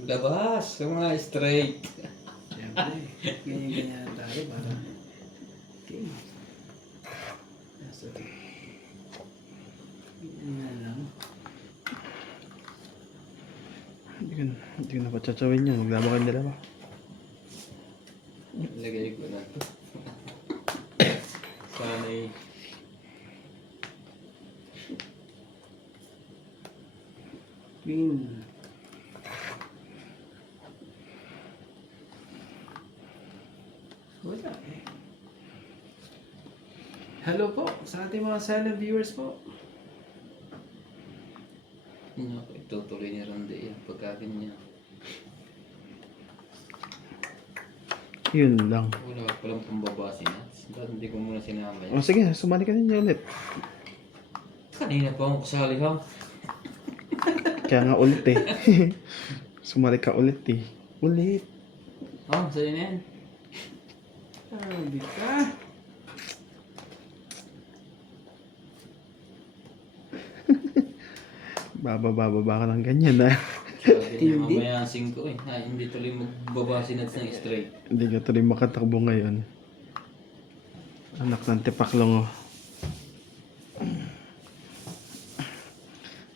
Labas, sa mga straight. Siyempre, ganyan-ganyan tayo para... Okay. Nasa... Ganyan lang. Hindi ko na patsatawin yun. Maglabakan nila ba? Lagay ko na to. Sana'y... Queen. Wala eh. Hello po sa ating mga silent viewers po. Itutuloy ni Ronde yan pagkakin niya. Yun lang. Wala ka palang pambabasi na. Hindi ko muna sinama yan. O sige, sumali ka ninyo ulit. Kanina pa akong kasali ha. Kaya nga ulit eh. Sumali ka ulit eh. Ulit. Oh, sa'yo na yan. Hindi ka. Bababa ka ng ganyan ah. Sabi niya Hindi. mamaya ang 5 eh. Ha, hindi tuloy magbabasi na ng straight. Hindi ka tuloy makatakbo ngayon. Anak ng tipaklong oh.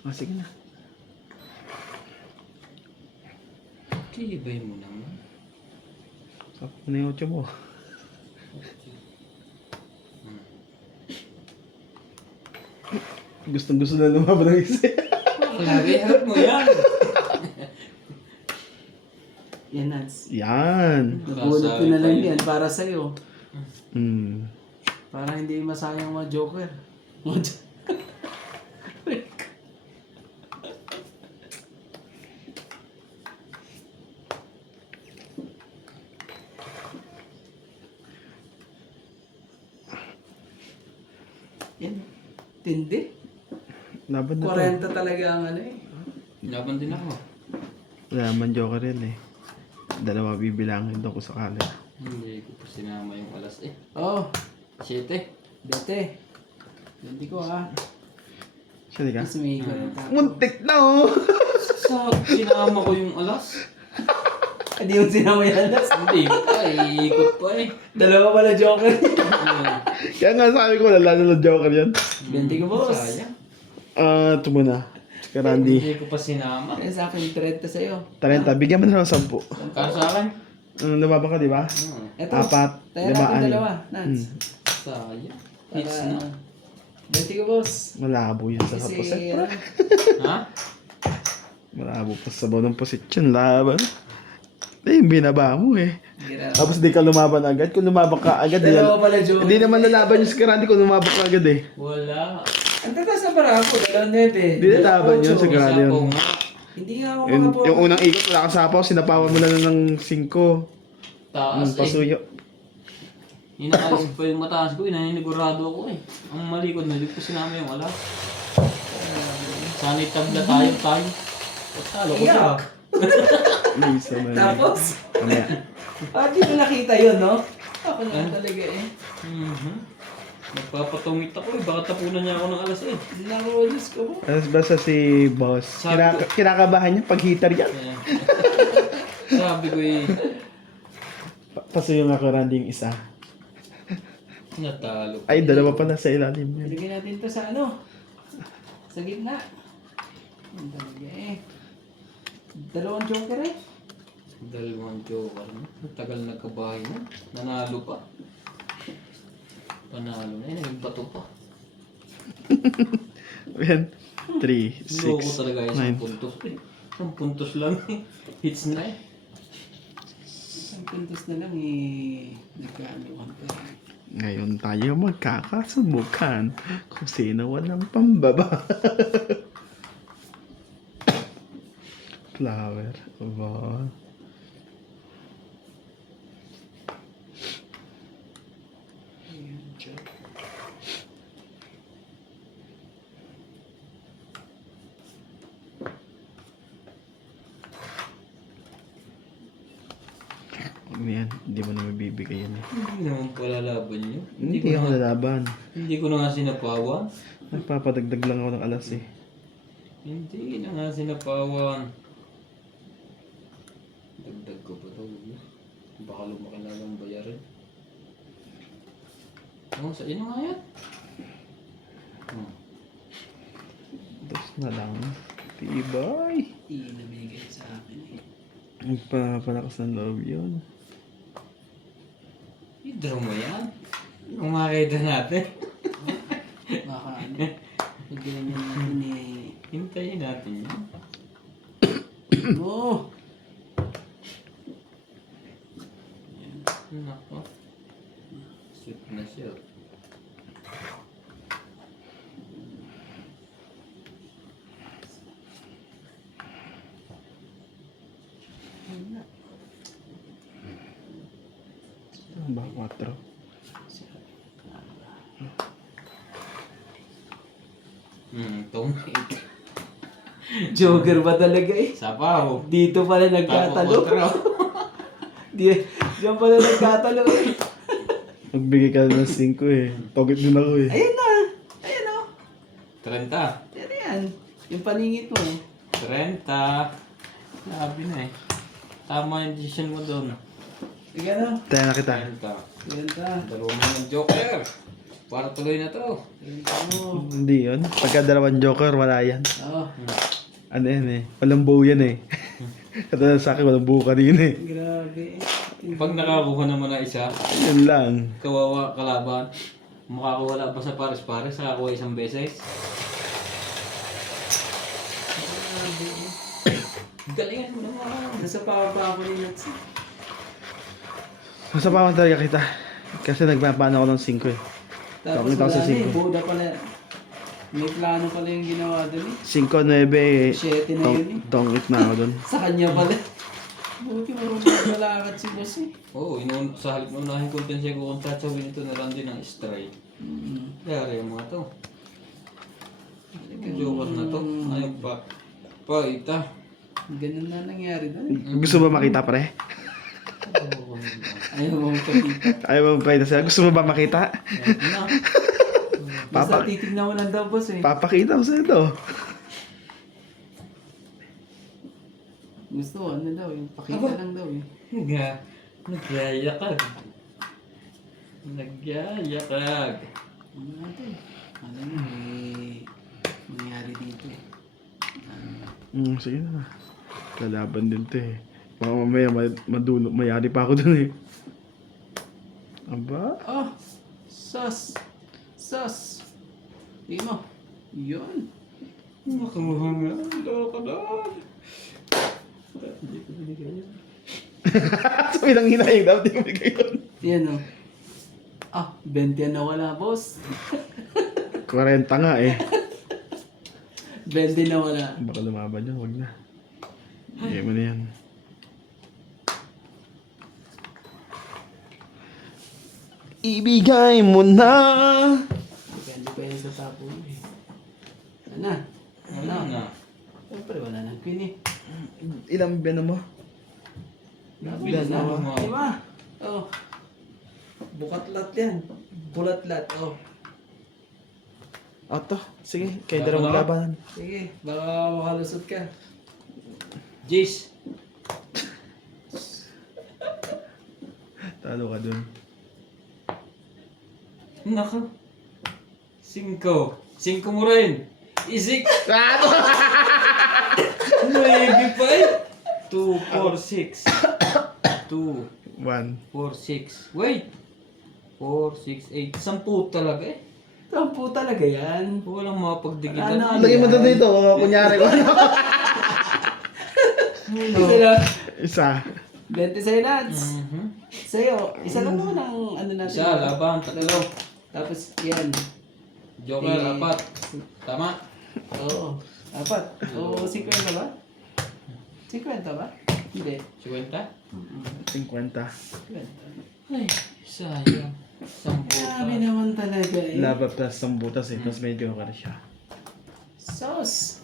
Oh, sige na. Kilibay mo naman. Sapo na yung 8 mo. Gustong gusto na lumaban ng isa. Lagi, harap mo yan. Yan, Nats. Yan. Nabunot ko na lang yan para sa'yo. Hmm. Para hindi masayang mga joker. Yan. Tindi. Laban na to. 40 talaga ang ano eh. Laban din ako. Wala naman joker yan eh. Dalawa bibilangin doon ko sakali. Hindi ko pa sinama yung alas eh. Oh, 7. dati. Hindi ko ah. Sali ka? Mas may 40. Muntik na oh! Sa sinama ko yung alas. Hindi yung sinama yan, Nats. Hindi pa, iikot pa eh. Dalawa pala joker. Kaya nga sabi ko, lalo na joker yan. 20 ko, boss. Sayang. Ito muna. Si Randy. Hindi ko pa sinama. Kaya sa akin, 30 sa'yo. 30. Bigyan mo na ng 10. Kaya sa akin? Lumaba ka, di ba? Eto, 4, tayo 5, natin 6. dalawa, Nats. Sayang. Para, Hits na. 20 ko, boss. Malabo yan sa Kasi, puset. ano, Ha? Malabo pa sa ng posisyon. Laban. Eh, binaba mo eh. gira. Tapos di ka lumaban agad. Kung lumaban ka agad, Dalawa pala joker. hindi naman nalaban yung si Randy kung lumaban ka agad eh. Wala. Ang tatas na para ako, 2.9. Hindi nalaban yun, siguro. Isa yun. po nga. Hindi nga ako Yung makapokus. unang ikot, wala kang sapaw, sinapawan mo na ng 5. Taas eh. Pasuyo. Inaalis pa yung mataas ko, naninisigurado ako eh. Ang malikod na, hindi ko sinama yung alas. Sana'y tabla tayo. Talo ko siya. Iyak. May isa man. Tapos, Mamaya. di mo nakita yun, no? Ako na talaga eh. Nagpapatungit ako eh, baka tapunan niya ako ng alas eh. Diyos ko mo. Tapos basta si boss, kinakabahan niya pag heater yan. Kaya, sabi ko eh, Pasuyo nga ko Randy yung isa. natalo ko. Ay, dalawa pala sa ilalim yun. Ilagay natin to sa ano? Sa gitna. Ang talaga eh. Dalawang joker eh. Dalawang joker na. Tagal nagkabahay na. Nanalo pa. Panalo na yun. Nagbato pa. Ayan. 3, Loko 6, talaga yung 9. puntos. Isang puntos lang. Hits na eh. Ang pintos na lang eh. Nagkaanuhan ka. Ngayon tayo magkakasubukan kung sino walang pambaba. Flower. Aba. Ayan, joke. Ano yan? Hindi mo na mabibigay yan eh. Hindi naman palalaban nyo. Hindi ko ako na, lalaban. hindi ko na nga sinapawan. Nagpapadagdag lang ako ng alas eh. Hindi na nga sinapawan. Dagdag ko pa to. Baka lumaki na lang bayarin. Oh, sa inyo nga yan. Hmm. Tapos na lang. Tibay. Inamigay sa akin eh. Nagpapalakas ng loob yun. I-draw mo yan. Kung makita natin. Baka ano. Pag ganyan natin eh. Hintayin natin yan. Oh! Nako. Sweet na siya. Ano ba? 4. Tong. Joker ba talaga eh? Sapaw. Dito pala Tapo nagkatalo. kontra. Diyan pala nagkatalo eh. Magbigay ka ng 5 eh. Togit din ako eh. Ayan na. Ayan o. 30. Yan yan. Yung paningit mo. 30. Sabi na eh. Tama yung decision mo doon. Sige na. Tayo na kita. 30. Yan ka. Dalawang ng joker. Para tuloy na to. Yan ka mo. Hindi yun. Pagka dalawang joker, wala yan. Oo. Ano yan eh. Walang buo yan eh. Katulad sa akin, walang buo kanina eh. Grabe. Pag nakakuha naman na isa, Yun lang. kawawa kalaban. Makakawala pa sa pares-pares, nakakuha isang beses. Galingan mo naman. Nasa pa ako ni Nuts. Masapawan talaga kita. Kasi nagpapaano ako ng 5 eh. Tapos Pakita ko sa wala na eh. cinco. Buda pala. May plano pala yung ginawa doon eh. 5, 9, 7 na yun eh. tongit na ako dun. Sa kanya pala. Buti marunong malakad si boss eh. Oo, sa halip na unahin ko din siya kung tatsawin ito na lang din ng strike. Yari yung mga to. Joker na to. Ayaw pa. Paita. Ganun na nangyari doon. Gusto ba makita pre? Ayaw mo kapita. Ayaw mo pa sila. Gusto mo ba makita? Na. Basta titignan mo lang daw boss eh. Papakita ko sa'yo to. Gusto ano daw eh. Pakita lang daw eh. Nga. Nagyayakag. Nagyayakag. Ano natin? Ano mo eh. Nangyari dito eh. Sige na. Kalaban din to eh. Baka mamaya mayari pa ako dun eh. Aba? Oh! Sus! Sus! Tingin mo. Yun. Makamuhanga. Loko na. Hindi ko binigay yun. Sabi lang hinayang dapat yung bigay yun. Yan o. Ah, 20 na wala boss. 40 nga eh. 20 na wala. Baka lumaban yun, wag na. Bigay mo na yan. Ibigay mo na! Depende pa yun sa tapo mo eh. Ano? Wala na. Siyempre wala nang pin eh. Ilang biyano mo? Nabilan na. Dalawa. Diba? Oh. Bukatlat yan. Bulatlat. Oh. Oto, sige. Kayo Laban dalawang ako. labanan. Sige. Baka makalusot ka. Jace. Talo ka dun. Naka. 5. 5 mo rin. Isik! Ano? Maybe pa eh! 2, 4, 6. 2, 1. 4, 6. Wait! 4, 6, 8. 10 talaga eh. Tampo talaga yan. Walang mapagdikitan. Ano? Lagyan mo to dito. Kunyari ko ano. Isa lang. Isa. 26 nuts. Mhm. Sa'yo, isa lang naman ang ano natin. Isa, laban, tatlo. Tapos yan. Joker, Eh, 4. Tama. Oo. Apat. O 50 ba? 50 ba? Hindi. 50? 50. 50. Ay, sayang. 10 Grabe naman talaga eh. Lava plus 10 butas eh. Tapos may joker siya. Sauce.